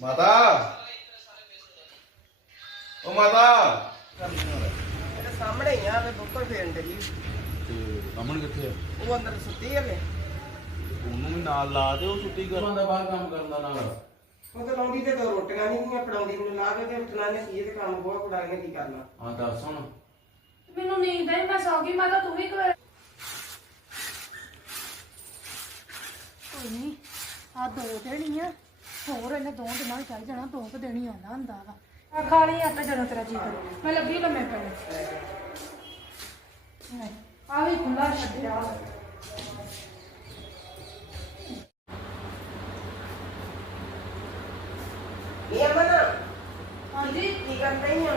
ਮਾਤਾ। ਓ ਮਾਤਾ। ਇਹਦੇ ਸਾਹਮਣੇ ਹੀ ਆ ਤੇ ਬੁੱਕਰ ਫੇਰਨ ਡਈ। ਤੇ ਅਮਨ ਕਿੱਥੇ ਆ? ਉਹ ਅੰਦਰ ਸੁੱਤੀ ਹੈ ਵੇ ਉਹਨੂੰ ਵੀ ਨਾਲ ਲਾ ਦੇ ਉਹ ਛੁੱਟੀ ਕਰ। ਬੰਦਾ ਬਾਹਰ ਕੰਮ ਕਰਨ ਦਾ ਨਾਲ। ਉਹ ਤਾਂ ਲਾਉਂਦੀ ਤੇ ਦੋ ਰੋਟੀਆਂ ਨਹੀਂ ਗੀਆਂ ਪੜਾਉਂਦੀ ਮੈਨੂੰ ਲਾ ਕੇ ਤੇ ਉੱਠਣਾ ਨੇ ਕੀ ਤੇ ਕੰਮ ਬਹੁਤ ਕੁੜਾਈਆਂ ਕੀ ਕਰਨਾ। ਹਾਂ ਦੱਸ ਹੁਣ। ਮੈਨੂੰ ਨੀਂਦ ਆਈ ਮੈਂ ਸੌਂ ਗਈ ਮੈਂ ਤਾਂ ਤੂੰ ਵੀ ਕੋਈ ਨਹੀਂ ਆ ਦੋ ਦੇਣੀ ਆ। ਹੋਰ ਇਹਨੇ ਦੋ ਦਿਨਾਂ ਵਿੱਚ ਚੱਲ ਜਾਣਾ ਦੋ ਕੁ ਦਿਨ ਹੀ ਆਉਂਦਾ ਹੁੰਦਾ ਵਾ। ਆ ਖਾ ਲਈ ਆਪੇ ਜਦੋਂ ਤੇਰਾ ਜੀ ਕਰੇ। ਮੈਂ ਲੱਗੀ ਲੰਮੇ ਨਹੀਂ। ਆ ਵੀ ਖੁੱਲਾ ਛੱਡਿਆ ਇਹ ਅਮਨ ਹਾਂਜੀ? ਕੀ ਕਰਦਾ ਹੀ ਆ?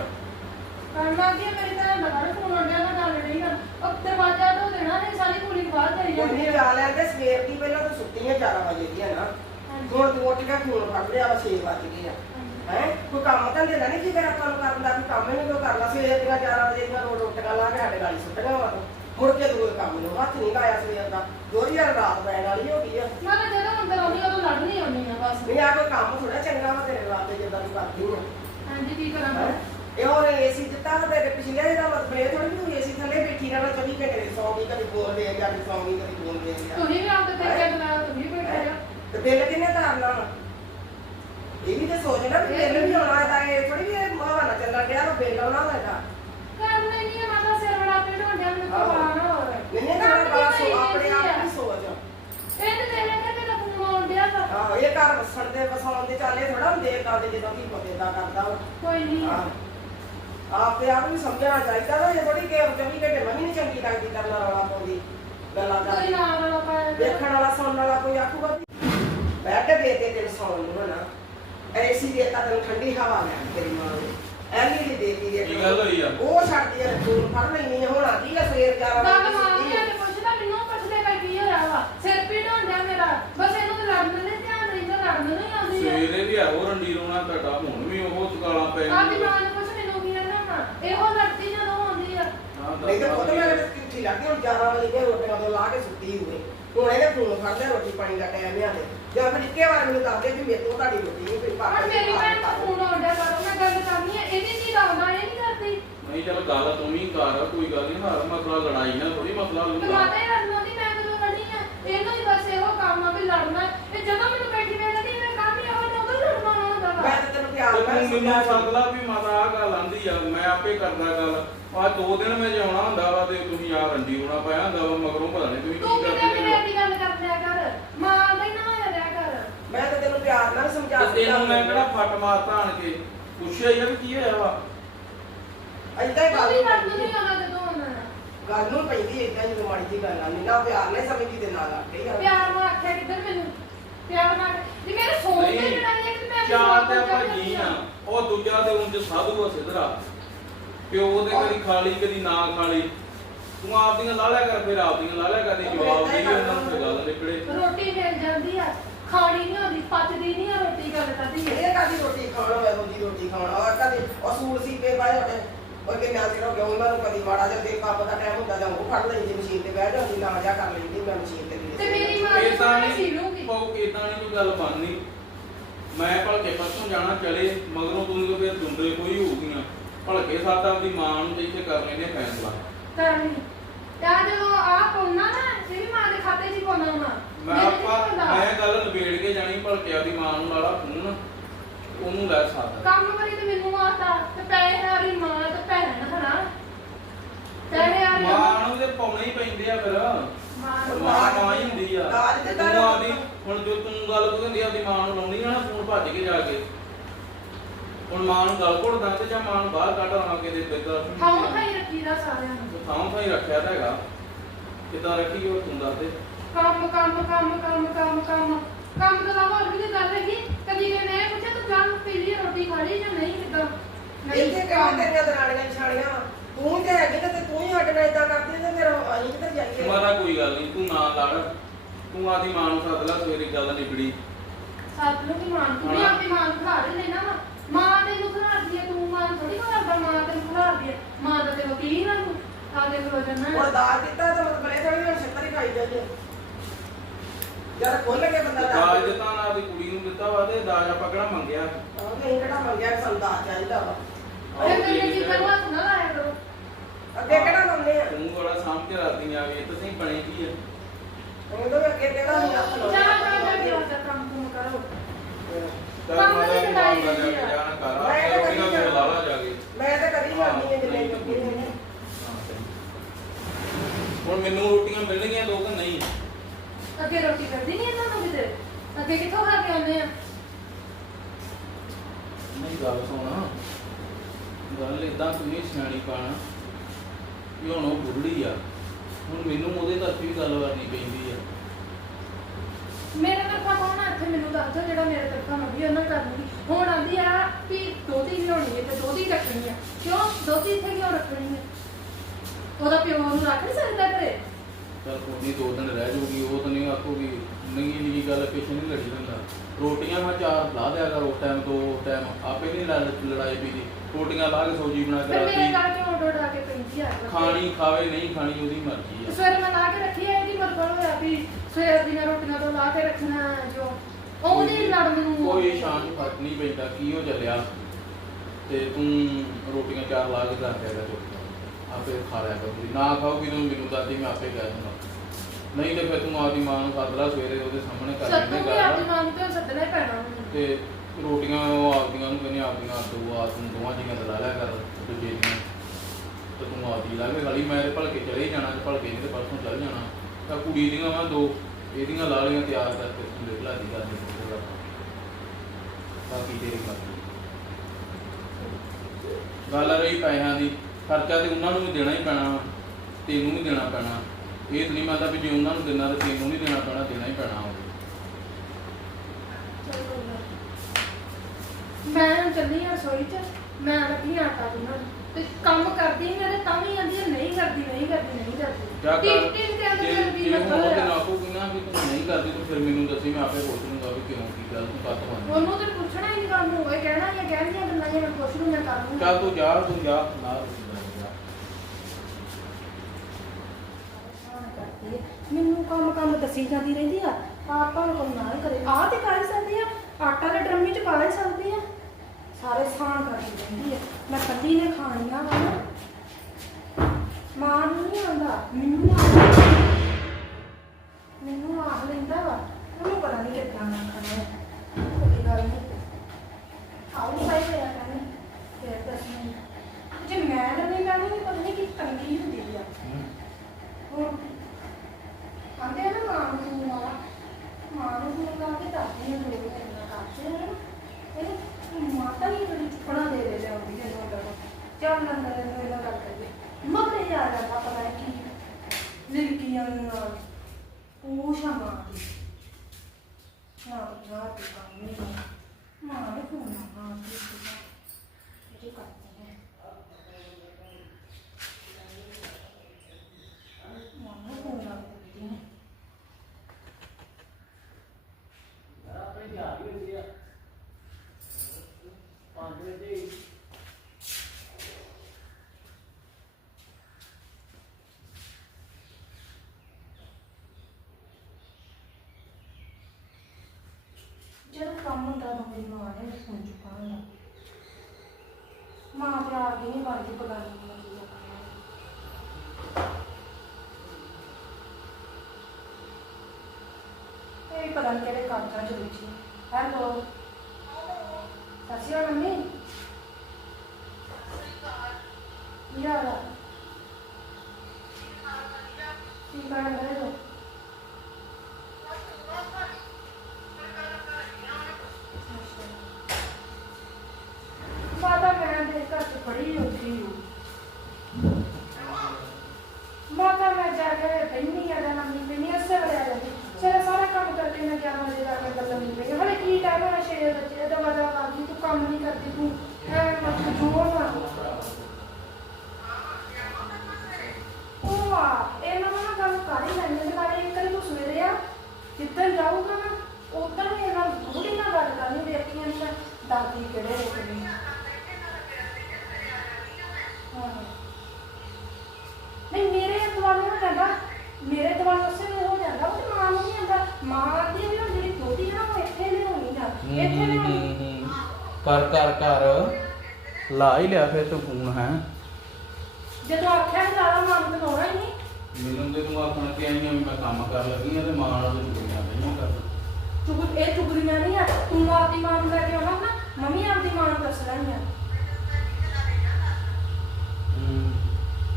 ਕਰਨ ਲੱਗੀ ਆ, ਮੇਰੀ ਤਾਂ ਨਵਾਂ ਫੋਨ ਆਉਂਦਿਆ ਨਾ ਗੱਲ ਨਹੀਂ ਕਰ ਉਹ ਦਰਵਾਜ਼ਾ ਤੋਂ ਦੇਣਾ ਨਹੀਂ ਸਾਰੀ ਕੁੜੀ ਬਾਹਰ ਕਰੀ ਜਾਂਦੀ ਉਹਨੇ ਆ ਲਾ ਲੈਂਦੇ ਸਵੇਰ ਦੀ ਪਹਿਲਾਂ ਤਾਂ ਸੁੱਤੀਆਂ 4 ਵਜੇ ਦੀ ਆ ਨਾ। ਹੁਣ ਤੂੰ ਉੱਠ ਕੇ ਫੋਨ ਫੜ ਲਿਆ ਵਾ 6 ਵਜ ਗਏ ਆ। ਹੈ? ਕੋਈ ਕੰਮ ਤਾਂ ਦੇਣਾ ਨਹੀਂ ਕੀ ਕਰਾਂ ਕੰਮ ਕਰਨ ਦਾ ਕੋਈ ਕੰਮ ਹੀ ਨਹੀਂ ਕੋਈ ਕਰਨਾ। ਸਵੇਰ ਦੀਆਂ 4 ਵਜੇ ਦੀਆਂ ਰੋਡ ਰੋਟੀਆਂ ਲਾ ਕੇ ਸਾਡੇ ਗਾਲੀ ਸੁੱਟੀਆਂ ਵਾ ਤੂੰ ਮੁੜ ਕੇ ਤੂੰ ਇਹ ਕੰਮ ਨੂੰ ਹੱਥ ਨਹੀਂ ਲਾਇਆ ਸਵੇਰ ਦਾ। ਦੋਰੀ ਯਾਰ ਰਾਤ ਪੈਣ ਵਾਲੀ ਹੋ ਗਈ ਆ। ਮੈਂ ਤਾਂ ਜਦੋਂ ਅੰਦਰ ਆਉਂਦੀ ਉਦੋਂ ਲੜਨੀ ਆਉਂਦੀ ਆ ਬਸ। ਨਹੀਂ ਆ ਕੋਈ ਕੰਮ ਥੋੜਾ ਚੰਗਾ ਵਾ ਤੇਰੇ ਵਾਸਤੇ ਜਿੱਦਾਂ ਤੂੰ ਕਰਦੀ ਆ। ਹਾਂਜੀ ਕੀ ਕਰਾਂ? ਫਿਰ ਇਹ ਹੋਰ ਏਸੀ ਦਿੱਤਾ ਵਾ ਤੇਰੇ ਪਿਛਲੇ ਇਹਦਾ ਮਤਲਬ ਇਹ ਥੋੜੀ ਤੂੰ ਏਸੀ ਥੱਲੇ ਬੈਠੀ ਰਹਿਣਾ 24 ਘੰਟੇ ਸੌਂਗੀ ਕਦੀ ਬੋਲ ਦੇ ਜਾਂ ਸੌਂਗੀ ਕਦੀ ਬੋਲ ਦੇ ਤੁਸੀਂ ਵੀ ਆਪਦੇ ਤਰੀਕੇ ਨਾਲ ਤੁਸੀਂ ਵੀ ਬੈਠੇ ਤੇ ਬਿੱਲ ਕਿੰਨੇ ਤਾਰਨਾ ਵਾ? ਇਹ ਵੀ ਤੇ ਸੋਚਣਾ ਵੀ ਬਿੱਲ ਵੀ ਆਉਣਾ ਤਾਂ ਇਹ ਥੋੜੀ ਵੀ ਇਹ ਬਹਾਨਾ ਚੱਲਣ ਡਿਆ ਵਾ ਬਿੱਲ ਆਉਣਾ ਵਾ ਇਹਦਾ। ਕਰਨਾ ਨਹੀਂ ਹੈ ਮਾਤਾ ਸਿਰ ਬੜਾ ਪੀੜ ਹੁੰਦਿਆ ਮੈਨੂੰ ਤਾਂ ਆਹੋ। ਪਾਣਾ ਹੋਰ। ਨਹੀਂ ਨਹੀਂ ਦੀ ਬੜਾ ਸੋ ਆਪਣੇ ਆਪ। ਹੀ ਸੋਚ। ਇਹਨੇ ਦੇ ਲੈ ਕੇ ਮੇਰਾ ਫੋਨ ਆਉਂਦਿਆ ਵਾ। ਆਹੋ ਇਹ ਘਰ ਵਸਣ ਦੇ ਵਸਾਉਣ ਦੇ ਚਾਲੇ ਥੋੜਾ ਹੁੰਦੇ ਕਰਦੇ ਜਦੋਂ ਕੀ ਪਤੇ ਦਾ ਕਰਦਾ ਵਾ। ਕੋਈ ਨਹੀਂ ਆਹ। ਆਪੇ ਆਪ ਨੂੰ ਸਮਝਣਾ ਚਾਹੀਦਾ ਵਾ ਇਹ ਥੋੜੀ ਕਿ 24 ਘੰਟੇ ਮੈਂ ਨਹੀਂ ਚੰਗੀ ਲੱਗਦੀ ਕਰਨ ਵਾਲਾ ਪਾਉਂਦੀ। ਗੱਲਾਂ ਕੋਈ ਕਰਦੀ। ਨਾ ਵਾਲਾ ਪਾਇਆ ਵੇਖਣ ਵਾਲਾ ਸੁਣਨ ਵਾਲਾ ਕੋਈ ਆਖੂਗਾ ਵੀ ਦੇ ਦੇ ਸੌਣ ਨੂੰ ਹਨਾ। ਐਸੀ ਦੇ ਤਾਂ ਤੈਨੂੰ ਠੰਡੀ ਹਵਾ ਲੈ ਤੇਰੀ ਮਾਂ ਨੇ। ਐਨੀ ਦੀ ਦੇਤੀ ਦੇ ਕੀ ਗੱਲ ਹੋਈ ਆ? ਉਹ ਛੱਡਦੀ ਆ ਫੋਨ ਫੜ ਲੈਣੀ ਆ ਹੋਣਾ ਕੀ ਆ ਸਵੇਰ 11 ਗੱਲ ਮਾਂ ਨੇ। ਤੇ ਪੁੱਛਦਾ ਮੈਨੂੰ ਪੁੱਛਦੇ ਕਰ ਕੀ ਹੋਇਆ ਵਾ? ਸਿਰ ਪੀੜ ਹੁੰਦਿਆ ਮੇਰਾ। ਬਸ ਇਹਨੂੰ ਤਾਂ ਲੜਨ ਦੇ ਧਿਆਨ ਰਹਿੰਦਾ ਲੜਨ ਨਹੀਂ ਆਉਂਦੀ ਹੈ ਸਵੇਰੇ ਵੀ ਆਹੋ ਰੰਡੀ ਰੋਣਾ ਤੁਹਾਡਾ ਹੁਣ ਵੀ ਉਹ ਚਕਾਲਾ ਪੈ ਆਦੀ ਮਾਂ ਨੇ ਪੁੱਛ ਮੈਨੂੰ ਕੀ ਕਰਨਾ ਇਹੋ ਲੜਦੀ ਜਦੋਂ ਆਉਂਦੀ ਆ। ਹਾਂ, ਨਹੀਂ ਤਾਂ ਪੁੱਤ ਮੈਂ। ਕਿੱਥੇ ਲੱਗਦੀ ਹੁਣ 11 ਵਜੇ ਰੋਟੀਆਂ ਤੋਂ ਲਾ ਕੇ ਸੁੱਤੀ ਹੋਵੇ ਹੁਣ ਇਹਨੇ ਫੋਨ ਫੜ ਲਿਆ ਰੋਟੀ ਪਾਣੀ ਦਾ ਟਾਈਮ ਆ ਤੇ ਜਾਂ ਫਿਰ ਇੱਕੇ ਵਾਰ ਮੈਨੂੰ ਦੱਸਦੇ ਵੀ ਮੇਰੇ ਤੋਂ ਤੁਹਾਡੀ ਰੋਟੀ ਨਹੀਂ ਕੋਈ ਪਾ ਹੁਣ ਮੇਰੀ ਭੈਣ ਦਾ ਫੋਨ ਆਉਂਦਿਆ ਕਰੋ ਮੈਂ ਗੱਲ ਕਰਨੀ ਹੈ ਇਹਦੀ ਕੀ ਲਾਉਂਦਾ ਇਹ ਨਹੀਂ ਕਰਦੀ। ਨਹੀਂ ਚੱਲ ਗੱਲ ਤੂੰ ਵੀ ਕਰ ਕੋਈ ਗੱਲ ਨਹੀਂ ਹਰ ਮਸਲਾ ਲੜਾਈ ਨਾ ਥੋੜੀ ਮਸਲਾ ਤੇ ਲੂਗਾ ਮਾਤਾ ਹੀ ਲੜਨਾ ਦੀ ਮੈਂ ਕਦੋਂ ਲੜੀ ਆ। ਇਹਨੂੰ ਹੀ ਬਸ ਇਹੋ ਕੰਮ ਆ ਵੀ ਲੜਨਾ। ਤੇ ਜਦੋਂ ਮੈਨੂੰ ਪਿਆਰ ਨਾਲ ਤੂੰ ਮੈਨੂੰ ਸਮਝਾ ਸੱਦਲਾ ਵੀ ਮਾਤਾ ਆ ਗੱਲ ਆਂਦੀ ਆ ਮੈਂ ਆਪੇ ਕਰਦਾ ਗੱਲ। ਆ ਦੋ ਦਿਨ ਮੈਂ ਜਾਣਾ ਹੁੰਦਾ ਵਾ ਤੇ ਤੁਸੀਂ ਆ ਰੰਡੀ ਹੋਣਾ ਪਾਇਆ ਹੁੰਦਾ ਵਾ ਮਗਰੋਂ ਪਤਾ ਨਹੀਂ ਤੁਸੀਂ ਤੂੰ ਕੀ ਕਿਤੇ ਕਰਦੇ ਮੇਰੇ ਹੋ। ਦੀ ਗੱਲ ਕਰ ਲਿਆ ਕਰ। ਮਾਂ ਦਾ ਹੀ ਨਾ ਹੋਇਆ ਰਿਹਾ ਕਰ। ਮੈਂ ਤਾਂ ਤੈਨੂੰ ਪਿਆਰ ਨਾਲ ਸਮਝਾ ਤੇ ਤੈਨੂੰ ਮੈਂ ਕਿਹੜਾ ਫੱਟ ਮਾਰਤਾ ਆਣ ਕੇ? ਪੁੱਛਿਆ ਯਾਰ ਕੀ ਹੋਇਆ ਵਾ? ਏਦਾਂ ਹੀ ਤੂੰ ਗੱਲ ਵੀ ਨੂੰ ਪੈਂਦੀ ਨਹੀਂ ਹੈ। ਆਉਣਾ ਜਦੋਂ ਆਉਣਾ ਗੱਲ ਨੂੰ ਪੈਂਦੀ ਏਦਾਂ ਹੀ ਮਾੜੀ ਜੀ ਗੱਲ ਆ। ਨਹੀਂ ਨਾ ਪਿਆਰ ਨਾਲ ਸਮਝੀ ਦੇ ਨਾਲ ਆਟੇ ਆ। ਪਿਆਰ ਨਾਲ ਆਖਿਆ ਕਿੱਧਰ ਮੈਨੂੰ? ਪਿਆਰ ਨਾਲ ਜੀ ਮੇਰੇ ਤੇ ਨਹੀਂ, ਲੜਾਈ ਹੈ ਕਿ ਮੈਂ ਚਾਰ ਤੇ ਤੋਂ ਆਪਾਂ ਜੀ ਆ। ਉਹ ਦੂਜਾ ਤੇ ਉਂਝ ਸਾਧੂ ਆ ਸਿਧਰਾ ਪਿਓ ਦੇ ਕਦੀ ਖਾਲੀ ਕਦੀ ਨਾ ਖਾਲੀ ਤੂੰ ਆਪਦੀਆਂ ਲਾ ਲਿਆ ਕਰ ਫਿਰ ਆਪਦੀਆਂ ਲਾ ਲਿਆ ਕਰ ਤੇ ਜਵਾਬ ਦੇ ਉਹਨਾਂ ਨੂੰ ਫਿਰ ਗੱਲ ਨਿਕਲੇ। ਰੋਟੀ ਮਿਲ ਜਾਂਦੀ ਆ ਖਾਣੀ ਨਹੀਂ ਹੁੰਦੀ ਪਚਦੀ ਨਹੀਂ ਆ ਰੋਟੀ ਗੱਲ ਕਰਦੀ ਹੈ ਇਹ ਕਾਦੀ ਰੋਟੀ ਖਾਣਾ ਮੈਂ ਰੋਜੀ ਰੋਟੀ ਖਾਣਾ ਔਰ ਕਦੀ ਅਸੂਲ ਸੀ ਪੇ ਪਾਏ ਹੋਏ ਔਰ ਕਿ ਨਾਲ ਜਿਹੜਾ ਗਿਆ ਉਹਨਾਂ ਨੂੰ ਕਦੀ ਮਾੜਾ ਜਿਹਾ ਦੇ ਕੰਮ ਦਾ ਟਾਈਮ ਹੁੰਦਾ ਜਾਂ ਉਹ ਫੜ ਲੈਂਦੀ ਮਸ਼ੀਨ ਤੇ ਬਹਿ ਜਾਂਦੀ ਨਾ ਜਾ ਕਰ ਲੈਂਦੀ ਮੈਂ ਮਸ਼ੀਨ ਤੇ ਤੇ ਮੇਰੀ ਮਾਂ ਨੇ ਇਦਾਂ ਸੀ ਨਹੀਂ ਲੂੰਗੀ। ਪਾਉ ਇਦਾਂ ਨਹੀਂ ਕੋਈ ਗੱਲ ਬਣਨੀ। ਮੈਂ ਭਲਕੇ ਪਰਸੋਂ ਜਾਣਾ ਚਲੇ ਮਗਰੋਂ ਤੂੰ ਫਿਰ ਦੁੰਦੇ ਕੋਈ ਹੋਊਗੀਆਂ ਭਲਕੇ ਸਾਡਾ ਆਪਦੀ ਮਾਂ ਨੂੰ ਤੇ ਇੱਥੇ ਕਰ ਲੈਨੇ ਫੈਸਲਾ। ਕਰਨੀ ਤਾਂ ਜਦੋਂ ਆ ਪਾਉਣਾ ਨਾ ਇਹ ਵੀ ਮਾਂ ਦੇ ਖਾਤੇ 'ਚ ਹੀ ਪਾਉਣਾ ਵਾ ਮੈਂ ਆਪਾਂ। ਮੈਂ ਗੱਲ ਨਿਬੇੜ ਕੇ ਜਾਣੀ ਭਲਕੇ ਆਪਦੀ ਮਾਂ ਨੂੰ ਲਾਲਾ ਫੋਨ ਉਹਨੂੰ ਲੈ ਸਕਦਾ ਕੰਮ ਕਰੀ ਤੇ ਮੈਨੂੰ ਆਤਾ ਤੇ ਪੈਸੇ ਵਾਲੀ ਮਾਂ ਤੇ ਵਾਲੀ ਮਾਂ ਨੂੰ ਤੇ ਪਾਉਣੇ ਹੀ ਪੈਂਦੇ ਆ ਫਿਰ। ਮਾਂ ਮਾਂ ਹੀ ਹੁੰਦੀ ਆ। ਦਾਜ ਤੇ ਤੂੰ ਕਰ- ਆਪਦੀ ਹੁਣ ਜੋ ਤੂੰ ਗੱਲ ਤੂੰ ਕਹਿੰਦੀ ਆਪਦੀ ਮਾਂ ਨੂੰ ਲਾਉਣੀ ਆ ਨਾ ਫੋਨ ਭੱਜ ਕੇ ਜਾ ਕੇ। ਹੁਣ ਮਾਂ ਨੂੰ ਗੱਲ ਘੁੱਟਦਾ ਤੇ ਜਾਂ ਮਾਂ ਨੂੰ ਬਾਹਰ ਕੱਢ ਆਉਣਾ ਕਿਤੇ ਬਿੱਦਰ ਥਾਂ ਖਾਈ ਰੱਖੀਦਾ ਸਾਰਿਆਂ ਨੂੰ। ਥਾਂ ਥਾਂ ਹੀ ਰੱਖਿਆ ਤਾਂ ਹੈਗਾ। ਕਿੱਦਾਂ ਰੱਖੀ ਉਹ ਤੂੰ ਦੱਸ ਦੇ। ਕੰਮ ਕੰਮ ਕੰਮ ਕੰਮ ਕੰਮ ਕੰਮ। ਕੰਮ ਤੋਂ ਇਲਾਵਾ ਹੋਰ ਵੀ ਕੋਈ ਗੱਲ ਹੈਗੀ? ਕਦੀ ਕਿ ਮੈਂ ਪੁੱਛਿਆ ਤੂੰ ਜਾਨ ਪੀ ਲਈ ਰੋਟੀ ਖਾ ਲਈ ਜਾਂ ਨਹੀਂ ਕਿਦਾਂ? ਇੱਥੇ ਕਿਉਂ ਤੇਰੀਆਂ ਦਰਾਣੀਆਂ ਛਾਣੀਆਂ ਤੂੰ ਤੇ ਹੈਗੀ ਤੇ ਤੂੰ ਹੀ ਸਾਡੇ ਨਾਲ ਇਦਾਂ ਕਰਦੀ ਤੇ ਫਿਰ ਅਸੀਂ ਕਿੱਧਰ ਜਾਈਏ? ਮਾਰਾ ਕੋਈ ਗੱਲ ਨਹੀਂ ਤੂੰ ਨਾ ਲੜ। ਤੂੰ ਆਦੀ ਮਾਂ ਨੂੰ ਸੱਦ ਲੈ ਸਵੇਰੇ ਗੱਲ ਨਿਬੜੀ। ਸਾਥ ਨੂੰ ਕੀ ਮਾਨ ਤੂੰ ਵੀ ਆਪਣੀ ਮਾਂ ਨੂੰ ਖਾ ਲੈ ਨਾ। ਵਾ। ਮਾਂ ਤੈਨੂੰ ਖਿਲਾਰਦੀ ਹੈ ਤੂੰ ਮਾਂ ਥੋੜੀ ਖਿਲਾਰਦਾ ਮਾਂ ਤੈਨੂੰ ਖਿਲਾਰਦੀ ਹੈ ਮਾਂ ਦਾ ਤੇ ਵਕੀਲ ਨਾ ਤੂੰ ਆ ਦੇ ਖਲੋ ਹੁਣ ਜਨਾ ਦਾਜ ਦਿੱਤਾ ਤਾਂ ਮਤਲਬ ਇਹ ਥੋੜੀ ਹੁਣ ਛੱਤਰ ਹੀ ਖਾਈ ਜਾਈਏ ਜਦ ਖੁੱਲ ਕੇ ਬੰਦਾ ਦਾਜ ਦੱਸ ਤਾਂ ਨਾ ਆਪਦੀ ਕੁੜੀ ਨੂੰ ਦਿੱਤਾ ਵਾ ਤੇ ਦਾਜ ਆਪਾਂ ਕਿਹੜਾ ਮੰਗਿਆ? ਨਹੀਂ ਕਿਹੜਾ ਮੰਗਿਆ ਕਿ ਸਾਨੂੰ ਦਾਜ ਚਾਹੀਦਾ ਵਾ। ਫਿਰ ਮੇਰੇ ਜੀ ਕਰਵਾ ਨਾ ਲਾਇਆ ਕਰੋ। ਅੱਗੇ ਕਿਹੜਾ ਮੰਗਦੇ ਆ? ਤੂੰ ਬੜਾ ਸਾਂਭ ਕੇ ਰੱਖਦੀ ਆ ਵੀ ਤੁਸੀਂ ਬਣੇ ਕੀ ਆ? ਵੀ ਅੱਗੇ ਕਿਹੜਾ ਲਾਉਂਦੇ ਜਾ ਕੰਮ ਦੀ ਕਟਾਈ ਹੁੰਦੀ ਆ। ਜਾ ਨਾ ਕਰ ਮੈਂ ਆ ਤਾਂ ਰੋਟੀਆਂ ਕਰੀ ਕੋਲ ਲਾ ਲਾ ਜਾ ਕੇ। ਮੈਂ ਤਾਂ ਕਦੀ ਜਾਂਦੀ ਹਾਂ ਜਿੰਨੇ ਚੁੱਕੀ ਹੋਈ ਹੁਣ ਮੈਨੂੰ ਰੋਟੀਆਂ ਮਿਲਣਗੀਆਂ ਲੋਕ ਨਹੀਂ? ਅੱਗੇ ਰੋਟੀ ਕਰਦੀ ਨਹੀਂ ਇਹਨਾਂ ਨੂੰ ਕਿਤੇ? ਅੱਗੇ ਕਿੱਥੋਂ ਖਾ ਕੇ ਆਉਂਦੇ ਆ? ਨਹੀਂ ਗੱਲ ਸੁਣਾ। ਗੱਲ ਇਦਾਂ ਤੂੰ ਨਹੀਂ ਸਿਆਣੀ ਪਾਣਾ। ਵੀ ਹੁਣ ਉਹ ਬੁੱਢੜੀ ਆ। ਹੁਣ ਮੈਨੂੰ ਉਹਦੇ ਤੱਕ ਵੀ ਗੱਲ ਕਰਨੀ ਪੈਂਦੀ ਆ। ਮੇਰੇ ਤਰਫਾ ਕੌਣ ਆ? ਇੱਥੇ ਮੈਨੂੰ ਦੱਸ ਦਿਓ ਜਿਹੜਾ ਮੇਰੇ ਤਰਫਾ ਮੰਗੀ ਉਹਨਾਂ ਕਰ ਲੂੰਗੀ ਹੁਣ ਆਂਦੀ ਆ ਵੀ ਦੋਤੀ ਲਿਆਉਣੀ ਹੈ ਤੇ ਦੋਤੀ ਰੱਖਣੀ ਆ। ਕਿਉਂ? ਦੋਤੀ ਇੱਥੇ ਕਿਉਂ ਰੱਖਣੀ ਹੈ ਉਹਦਾ ਪਿਓ ਨੂੰ ਰੱਖ ਨਹੀਂ ਸਕਦਾ ਘਰੇ? ਚੱਲ ਕੋਈ ਨਹੀਂ ਦੋ ਦਿਨ ਰਹਿ ਜੂਗੀ ਉਹ ਤਾਂ ਨਹੀਂ ਆਖੂਗੀ ਨਹੀਂ ਨਹੀਂ ਗੱਲ ਪਿੱਛੇ ਨਹੀਂ ਲੜੀ ਜਾਂਦਾ ਰੋਟੀਆਂ ਮੈਂ ਚਾਰ ਲਾ ਦਿਆ ਕਰ ਉਸ ਟਾਈਮ ਤੋਂ ਉਸ ਟਾਈਮ ਆਪੇ ਨਹੀਂ ਲੜ- ਲੜਾਈ ਪੀਦੀ ਰੋਟੀਆਂ ਲਾ ਕੇ ਸਬਜ਼ੀ ਬਣਾ ਕੇ ਫਿਰ ਮੇਰੇ ਰਾਤੀ ਗੱਲ ਕਿਉਂ ਡੋਡਾ ਕੇ ਪੈਂਦੀ ਆ। ਖਾਣੀ ਖਾਵੇ ਨਹੀਂ ਖਾਣੀ ਉਹਦੀ ਮਰਜ਼ੀ ਆ। ਸਵੇਰ ਮੈਂ ਲਾ ਕੇ ਰੱਖੀ ਹੈ ਇਹਦੀ ਮਤਲਬ ਹੋਇਆ ਵੀ ਸਵੇਰ ਦੀਆਂ ਰੋਟੀਆਂ ਤੋਂ ਲਾ ਕੇ ਰੱਖਣਾ ਜੋ। ਉਹਦੀ ਲੜਨ ਨੂੰ। ਕੋਈ ਸ਼ਾਨ ਫ਼ਰਕ ਨਹੀਂ ਪੈਂਦਾ ਕੀ ਹੋ ਚੱਲਿਆ। ਤੇ ਤੂੰ ਰੋਟੀਆਂ ਚਾਰ ਲਾ ਕੇ ਕਰ ਦਿਆ ਕਰ। ਆਪੇ ਖਾ ਲਿਆ ਕਰ ਨਾ ਖਾਓਗੀ ਤੂੰ ਮੈਨੂੰ ਦਾਦੀ ਮੈਂ ਆਪੇ ਕਹਿ ਦੂੰਗਾ ਨਹੀਂ ਤੇ ਫਿਰ ਤੂੰ ਆਪਦੀ ਮਾਂ ਨੂੰ ਸੱਦ ਲਾ ਸਵੇਰੇ ਉਹਦੇ ਸਾਹਮਣੇ ਕਰ ਲੈਣੇ ਸੱਤੂ ਵੀ ਆਪਣੀ ਮਾਂ ਨੂੰ ਤੇ ਸੱਦਣਾ ਹੀ ਪੈਣਾ। ਤੇ ਰੋਟੀਆਂ ਉਹ ਆਪਦੀਆਂ ਨੂੰ ਕਹਿੰਦੇ ਆਪਦੀਆਂ ਦੋ ਆ ਤੂੰ ਦੋਵਾਂ ਜੀਆਂ ਲਾ ਲਿਆ ਕਰ ਦੂਜੇ ਦੀਆਂ ਤੇ ਤੂੰ ਆਪਦੀ ਲਾ ਕੇ ਗਲੀ ਮੈਂ ਤੇ ਭਲਕੇ ਚਲੇ ਹੀ ਜਾਣਾ ਤੇ ਭਲਕੇ ਨਹੀਂ ਤੇ ਪਰਸੋਂ ਚੱਲ ਜਾਣਾ। ਤਾਂ ਕੁੜੀ ਦੀਆਂ ਵਾ ਦੋ ਇਹਦੀਆਂ ਲਾ ਲਈਆਂ ਤਿਆਰ ਕਰਕੇ ਤੂੰ ਦੇਖ ਲਾ ਦੀ ਪਊਗਾ। ਬਾਕੀ ਤੇਰੀ ਮਰਜ਼ੀ। ਗੱਲ ਰਹੀ ਪੈਸਿਆਂ ਦੀ। ਖਰਚਾ ਤੇ ਉਹਨਾਂ ਨੂੰ ਵੀ ਦੇਣਾ ਹੀ ਪੈਣਾ ਵਾ, ਤੈਨੂੰ ਵੀ ਦੇਣਾ ਪੈਣਾ ਇਹ ਤਾਂ ਨਹੀਂ ਮੰਨਦਾ ਵੀ ਜੇ ਉਹਨਾਂ ਨੂੰ ਦੇਣਾ ਤੇ ਤੈਨੂੰ ਨਹੀਂ ਦੇਣਾ ਪੈਣਾ ਦੇਣਾ ਹੀ ਪੈਣਾ ਵਾ। ਚੱਲ ਨੀ। ਮੈਂ ਹੁਣ ਚੱਲੀ ਆ ਰਸੋਈ ਚ ਮੈਂ ਲੱਗੀ ਆਂ ਆਟਾ ਗੁੰਨਣ ਤੇ ਕੰਮ ਕਰਦੀ ਮੇਰੇ ਤਾਂ ਵੀ ਆਂਦੀ ਆ, ਨਹੀਂ ਕਰਦੀ ਨਹੀਂ ਕਰਦੀ ਨਹੀਂ ਕਰਦੀ ਜਾ ਕਰ ਤਿੰਨ ਤਿੰਨ ਦਿਨ ਜੇ ਕਰਦੀ ਜੇ ਮਤਲਬ ਉਹਦੇ ਆ। ਨਾਲ ਕਹੂਗੀ ਨਾ ਵੀ ਤੂੰ ਨਹੀਂ ਕਰਦੀ ਤੂੰ ਫਿਰ ਮੈਨੂੰ ਦੱਸੀ ਮੈਂ ਆਪੇ ਪੁੱਛ ਲੂੰਗਾ ਵੀ ਕਿਉਂ ਕੀ ਗੱਲ ਤੂੰ ਕੱਤ ਮੰਨ ਉਹਨੂੰ ਤੇ ਪੁੱਛਣਾ ਹੀ ਨਹੀਂ ਕੰਮ ਹੋਏ ਕਹਿਣਾ ਹੀ ਆ, ਕਹਿਣੀਆਂ ਗੱਲਾਂ ਜੇ ਮੈਂ ਪੁੱਛ ਲੂੰ ਮੈਂ ਕਰ ਲੂੰ ਚੱਲ ਤੂੰ ਜਾ ਤੂੰ ਜਾ ਨਾ ਮੈਨੂੰ ਕੰਮ ਕੰਮ ਦੱਸੀ ਜਾਂਦੀ ਰਹਿੰਦੀ ਆ। ਆਪਾਂ ਨੂੰ ਕੰਮ ਨਾ ਕਰੇ। ਆਹ ਤੇ ਕਰ ਹੀ ਸਕਦੇ ਆ। ਆਟਾ ਦੇ ਡਰਮੀ ਚ ਪਾ ਹੀ ਸਕਦੇ ਆ। ਸਾਰੇ ਸਾਨ ਕਰਦੀ ਰਹਿੰਦੀ ਆ। ਮੈਂ ਕੱਲੀ ਨੇ ਖਾਣੀਆਂ ਵਾ ਨਾ। ਮਾਂ ਨੂੰ ਨਹੀਂ ਆਉਂਦਾ। ਮੈਨੂੰ ਆਉਂਦਾ। ਮੈਨੂੰ ਆਹ ਲੈਂਦਾ ਵਾ। ਉਹਨੂੰ ਪਤਾ ਨਹੀਂ ਕਿੱਦਾਂ ਨਾ ਖਾਣਾ ਕੋਈ ਗੱਲ ਨਹੀਂ ਆਉਂ ਸਾਈ ਤੇ ਆ ਕਰਨੀ ਫਿਰ ਦੱਸਣੀ ਜੇ ਮੈਂ ਨਹੀਂ ਕਰਨੀ ਪਤਾ ਨਹੀਂ ਕੀ ਤੰਗੀ ਹੁੰਦੀ ਆ ਹੁਣ ਆਂਦੇ ਆ ਨਾ ਮਾਂ ਨੂੰ ਫੋਨ ਆਵਾ ਮਾਂ ਨੂੰ ਫੋਨ ਲਾ ਕੇ ਦੱਸਦੀ ਹਾਂ ਲੋਕ ਕਿੰਨਾ ਕਰਦੇ ਆ ਇਹ ਮਾਤਾ ਹੀ ਬੜੀ ਚੁੱਪਣਾ ਦੇ ਦੇ ਜਾਂਦੀ ਹੈ ਲੋਕਾਂ ਨੂੰ ਚੱਲ ਨੰਦਰ ਨੂੰ ਇਹਨਾਂ ਗੱਲ ਕਰੀਏ ਮਗਰੇ ਜਾ ਜਾਂਦਾ ਪਤਾ ਨਹੀਂ ਕੀ ਲਿਲਕੀਆਂ ਨਾਲ ਪੂਛਾ ਮਾਂ ਦੀ ਨਾ ਨਾ ਤੇ ਕੰਮ ਨਹੀਂ ਮਾਂ ਦੇ ਫੋਨ ਮਾਂ ਦੀ ਇਹ ਕਰਦੀ ਹੈ ਮਾਂ ਨੂੰ ਫੋਨ ਲਾ ਕੇ ਦਿੱਤੀ ਹੈ ਜਦੋਂ ਕੰਮ ਹੁੰਦਾ ਤਾਂ ਮੇਰੀ ਮਾਂ ਨੇ ਮੈਨੂੰ ਸੁਣ ਚੁੱਕਾ ਹੁੰਦਾ ਮਾਂ ਤੇ ਆ ਗਈ ਨਹੀਂ ਬਣਦੀ ਬਗਾਨੀ ਹੁੰਦੀ ਆ। ਇਹ ਵੀ ਪਤਾ ਨਹੀਂ ਕਿਹੜੇ ਕੰਮ ਚ ਰੁਚੀ ਹੈਲੋ। ਸਤਿ ਸ਼੍ਰੀ ਅਕਾਲ ਮੰਮੀ। ਕੀ ਹਾਲ ਆ? ਕੀ ਕਰਨ ਰਹੇ ਕੰਮ ਨਹੀਂ ਕਰਦੀ ਤੂੰ ਐ ਮੱਥੇ ਜੋਰ ਨਾ ਭੂਆ ਇਹਨਾਂ ਨਾਲ ਗੱਲ ਕਰ ਹੀ ਲੈਂਦੇ ਨੇ ਬਾਰੇ ਇੱਕ ਵਾਰੀ ਤੂੰ ਸਵੇਰੇ ਆ ਜਿੱਦਣ ਜਾਊਗਾ ਨਾ ਉਦੋਂ ਇਹ ਨਾਲ ਬੁੜੀ ਨਾਲ ਗੱਲ ਕਰਨੀ ਦੇਖੀਆਂ ਨੇ ਦਾਦੀ ਕਿਹੜੇ ਰੋਕ ਨੇ ਨਹੀਂ ਮੇਰੇ ਦੁਆਲੇ ਹੋ ਜਾਂਦਾ ਮੇਰੇ ਦੁਆਲੇ ਉਸੇ ਵੇਲੇ ਹੋ ਜਾਂਦਾ ਉਹ ਮਾਂ ਨੂੰ ਨਹੀਂ ਆਂਦਾ ਮਾਂ ਆਂਦੀ ਵੀ ਉਹ ਜਿਹੜੀ ਦੋਤੀ ਹੈ ਨਾ ਉਹ ਇੱਥੇ ਨਹੀਂ ਹੋਣੀ ਨਾ ਇੱਥੇ ਨਹੀਂ ਕਰ ਕਰ ਕਰ। ਲਾ ਹੀ ਲਿਆ ਫਿਰ ਤੂੰ ਫੋਨ ਹੈ। ਜਦੋਂ ਆਖਿਆ ਕਿ ਲਾਲਾ ਮਾਨ ਤੇ ਲਾਉਣਾ ਹੀ ਨਹੀਂ। ਮੈਨੂੰ ਤੇ ਤੂੰ ਆਖਣ ਕਿ ਆਈਆਂ ਵੀ ਮੈਂ ਕੰਮ ਕਰ ਲੱਗੀ ਆ ਤੇ ਮਾਂ ਨਾਲ ਤੂੰ ਦੁਨੀਆ ਨਹੀਂ ਕਰ। ਚੁਗ ਇਹ ਚੁਗਲੀਆਂ ਨਹੀਂ ਆ। ਤੂੰ ਆਪਦੀ ਮਾਂ ਨੂੰ ਲੈ ਕੇ ਆਉਣਾ ਨਾ ਮੰਮੀ ਆਪਦੀ ਮਾਂ ਨੂੰ ਦੱਸਣਾ ਹੀ ਆ ਹੂੰ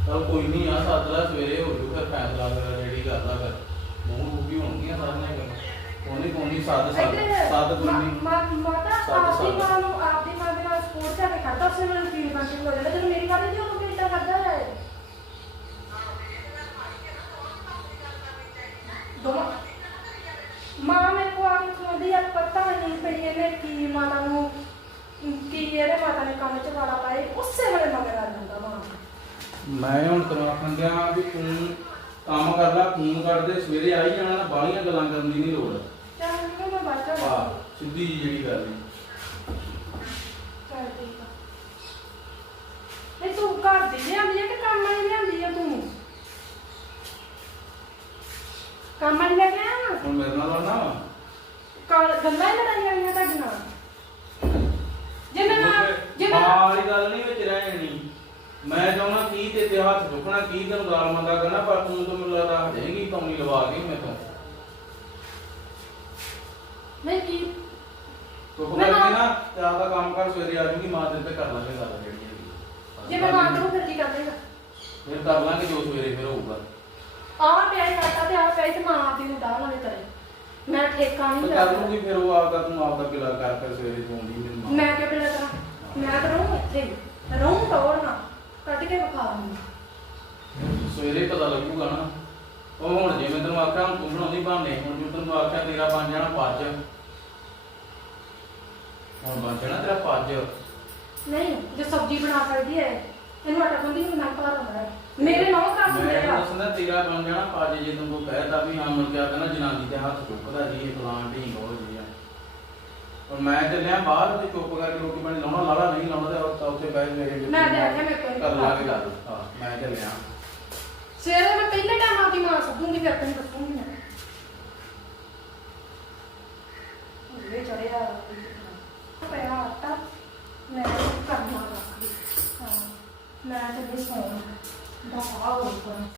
ਚਲ ਕੋਈ ਨਹੀਂ ਆ ਸੱਦ ਲੈ ਸਵੇਰੇ ਹੋ ਜੂ ਫਿਰ ਫੈਸਲਾ ਕਰ ਰੈਡੀ ਕਰ ਲਾ ਫਿਰ ਮੂੰਹ ਰੂਪੀ ਹੋਣਗੀਆਂ ਸਾਰੀਆਂ ਗੱਲਾਂ ਕੋਨੀ ਕੋਨੀ ਸੱਦ ਸੱਦ ਸੱਦ ਕੋਈ ਨਹੀਂ ਮਾਂ ਮਾਤਾ ਸੱਦ, ਆਪਦੀ ਸੱਦ। ਮਾਂ ਨੂੰ ਆਪਦੀ ਮਾਂ ਦੇ ਨਾਲ ਸਪੋਰਟ ਕਰਕੇ ਖੜਦਾ ਉਸੇ ਵੇਲੇ ਫੀਲ ਕਰਕੇ ਹੋ ਜਾਂਦਾ ਜਦੋਂ ਮੇਰੀ ਵਾਰੀ ਦੀ ਉਹਨੂੰ ਕਿੰਨਾ ਕਰਦਾ ਹੈ ਦੋਵਾਂ ਮਾਂ ਮੇਰੇ ਕੋ ਆ ਕੇ ਖਲੋਦੀ ਆ ਪਤਾ ਨਹੀਂ ਪਈ ਇਹਨੇ ਕੀ ਮਾਤਾ ਮਾਂ ਹੁਣ ਤੈਨੂੰ ਆਖਣ ਗਿਆ ਵੀ ਤੂੰ ਕੰਮ ਕਰ ਲੈ ਫੋਨ ਕਰ ਦੇ ਸਵੇਰੇ ਆ ਹੀ ਜਾਣਾ ਬਾਹਲੀਆਂ ਗੱਲਾਂ ਕਰਨ ਦੀ ਨਹੀਂ ਲੋੜ। ਚੱਲ ਮੈਂ ਮੈਂ ਬਾਅਦ ਚ ਆ ਸਿੱਧੀ ਜਿਹੀ ਜਿਹੜੀ ਗੱਲ ਹੈ ਚੱਲ ਠੀਕ ਆ ਇਹ ਤੂੰ ਘਰ ਦੀ ਲਿਆਂਦੀ ਆ ਕਿ ਕੰਮ ਵਾਲੀ ਲਿਆਂਦੀ ਆ ਤੂੰ ਕੰਮ ਵਾਲੀ ਲੈ ਕੇ ਆਇਆ ਨਾ ਹੁਣ ਮੇਰੇ ਨਾਲ ਲੜਨਾ ਵਾ? ਕੱਲ ਗੱਲਾਂ ਹੀ ਲੜਾਈਆਂ ਆਈਆਂ ਤੁਹਾਡੇ ਨਾਲ। ਜੇ ਮੈਂ ਨਾ ਜੇ ਮੈਂ ਮਾਂ ਵਾਲੀ ਗੱਲ ਨਹੀਂ ਵਿੱਚ ਰਹਿ ਜਾਣੀ। ਮੈਂ ਚਾਹੁੰਦਾ ਕੀ ਤੇ ਤੇ ਹੱਥ ਚੁੱਕਣਾ ਕੀ ਤੈਨੂੰ ਗਾਲ ਮੰਦਾ ਕਰਨਾ ਪਰ ਤੂੰ ਤਾਂ ਮੈਨੂੰ ਲੱਗਦਾ ਹਜੇਗੀ ਕੌਣੀ ਲਵਾ ਕੇ ਮੇਰੇ ਤੋਂ। ਨਹੀਂ ਕੀ? ਚੁੱਪ ਮੈਂ ਕਰਕੇ ਨਾ- ਨਾ ਤੇ ਆਪਦਾ ਕੰਮ ਕਰ ਸਵੇਰੇ ਆ ਜੂਗੀ ਮਾਂ ਤੇਰੇ ਤੇ ਕਰ ਲਾਂਗੇ ਗੱਲ ਜਿਹੜੀ ਹੈਗੀ। ਜੇ ਮੈਂ ਨਾ ਕਰੂੰ ਫਿਰ ਕੀ ਕਰ ਦੇਗਾ ਫਿਰ ਕਰ ਲਾਂਗੇ ਜੋ ਸਵੇਰੇ ਫਿਰ ਹੋਊਗਾ। ਆਹ ਪਿਆ ਹੀ ਆਟਾ ਤੇ ਆਹ ਪਿਆ ਹੀ ਤੇ ਮਾਂ ਆਪਦੀ ਨੂੰ ਦਾਲ ਨਾਲੇ ਕਰੇ। ਮੈਂ ਠੇਕਾ ਨਹੀਂ ਕਰ ਲਿਆ ਲੂਗੀ ਫਿਰ ਉਹ ਆਪਦਾ ਤੂੰ ਆਪਦਾ ਗਿਲਾ ਕਰ ਫਿਰ ਸਵੇਰੇ ਤੂੰ ਆਉਂਦੀ ਮੈਨੂੰ ਮਾਂ ਮੈਂ ਕਿਹਾ ਬਿਲਾ ਕਰਾਂ ਮੈਂ ਤਾਂ ਰਹੂੰ ਇੱਥੇ ਹੀ। ਰਹੂੰ ਟੋਰ ਨਾ ਕੱਢ ਕੇ ਵਿਖਾ ਦੂੰਗੀ ਸਵੇਰੇ ਪਤਾ ਲੱਗੂਗਾ ਨਾ। ਉਹ ਹੁਣ ਜੇ ਮੈਂ ਤੈਨੂੰ ਆਖਿਆ ਹੁਣ ਤੂੰ ਬਣਾਉਂਦੀ ਬਹਾਨੇ ਹੁਣ ਜੇ ਤੈਨੂੰ ਆਖਿਆ ਤੇਰਾ ਬਣ ਜਾਣਾ ਪੱਜ ਹੁਣ ਬਣ ਜਾਣਾ ਤੇਰਾ ਪੱਜ ਨਹੀਂ ਜੇ ਸਬਜ਼ੀ ਬਣਾ ਸਕਦੀ ਹੈ ਇਹਨੂੰ ਆਟਾ ਗੁੰਦੀ ਨੂੰ ਨਾ ਘਰ ਹੁੰਦਾ ਹੈ ਮੇਰੇ ਨੌ ਮੈਂ ਤੈਨੂੰ ਆ ਦੱਸਣਾ ਤੇਰਾ ਬਣ ਜਾਣਾ ਪੱਜ ਜੇ ਤੈਨੂੰ ਕਹਿਤਾ ਵੀ ਹਾਂ ਮਨ ਕਿਆ ਕਹਿੰਦਾ ਜਨਾਨੀ ਤੇ ਹੱਥ ਚੁੱਕਦਾ ਜੀ ਇਹ ਫਲਾਂ ਢੀਂਗ ਹੋ ਜੀ ਆ। ਪਰ ਮੈਂ ਚੱਲਿਆ ਬਾਹਰ ਤੇ ਚੁੱਪ ਕਰਕੇ ਰੋਟੀ ਪਾਣੀ ਲਾਉਣਾ ਲਾਲਾ ਨਹੀਂ ਲਾਉਣਾ ਤੇ ਉੱਥੇ- ਉੱਥੇ ਬਹਿ ਮੇਰੇ ਮੈਂ ਤੇ ਆਖਿਆ ਮੇਰੇ ਕੋਲ ਕਰ ਲਾਂਗੇ ਗੱਲ ਹਾਂ ਮੈਂ ਚੱਲਿਆ ਸਵੇਰੇ ਮੈਂ ਪਹਿਲੇ ਟਾਈਮ ਆਪਦੀ ਮਾਂ ਸੱਦੂੰਗੀ ਫਿਰ ਤੈਨੂੰ ਦੱਸੂੰਗੀ ਮੈਂ। ਇਹ ਚੜਿਆ ਪਿਆ ਆਟਾ ਮੈਂ ਕਰਨਾ ਰੱਖ ਹਾਂ ਮੈਂ ਤੇ ਨਹੀਂ ਸੌਣਾ ਦਫਾ ਹੋ ਗਿਆ